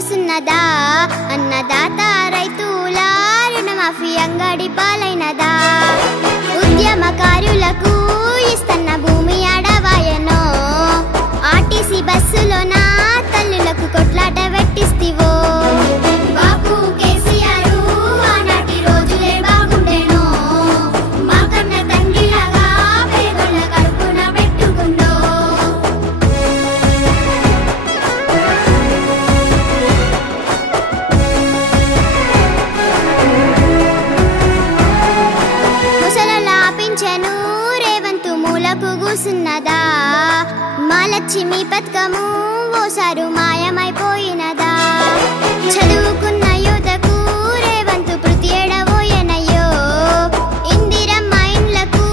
పోసున్నదా అన్నదాత రైతుల రుణమాఫీ అంగడి పాలైనదా ఉద్యమకారులకు ఇస్తన్న భూమి అడవాయనో ఆర్టీసీ బస్సులోన తల్లులకు కొట్లాట పెట్టిస్తివో బాపు కేసీఆర్ ఆనాటి రోజులే బాగుండేనో మా కన్న తండ్రిలాగా పేదల కడుపున పెట్టుకుందో ముసలలా పింఛను రేవంతు మూలకు కూసున్నదా మా లక్ష్మి పథకము ఓసారు మాయమైపోయినదా చదువుకున్న యువతకు రేవంతు ప్రతి ఏడవోయనయ్యో ఇందిరమ్మ ఇండ్లకు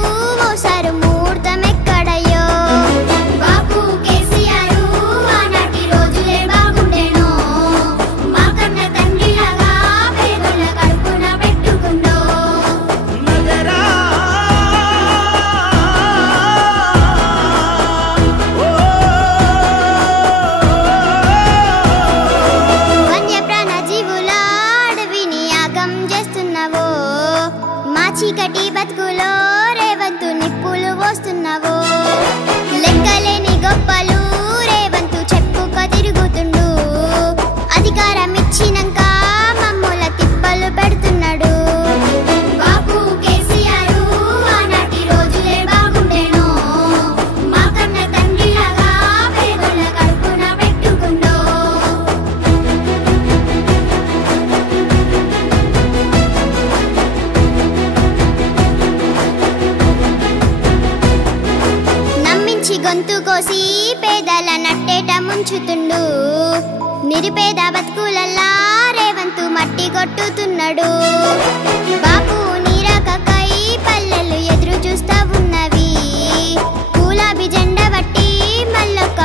ఓసారు ముహూర్తం ఎక్కడయ్యో బాపు కేసీఆర్ ఆనాటి రోజులే బాగుండేనో మా కన్న తండ్రిలాగా పేదల కడుపున పెట్టుకుందో వన్యప్రాణ జీవుల అడవిని యాగం చేస్తున్నావో మా చీకటి బతుకులో రేవంతు నిప్పులు పోస్తున్నావో లెక్కలేని గొప్పలు రేవంతు చెప్పుక తిరుగుతుండు అధికారం ఇచ్చినాక మమ్ముల తిప్పలు పెడుతున్నాడు బాపు కేసీఆర్ ఆనాటి రోజులే బాగుండేనో మా కన్న తండ్రిలాగా పేదల కడుపున పెట్టుకుందో నమ్మించి గొంతు కోసి పేదల నట్టేట ముంచుతుండు నిరుపేద బతుకులల్లా రేవంతు మట్టి కొట్టుతున్నాడు బాపు నీరాకై పల్లెలు ఎదురు చూస్తా ఉన్నవి గులాబీ జెండా బట్టి మల్లొక్క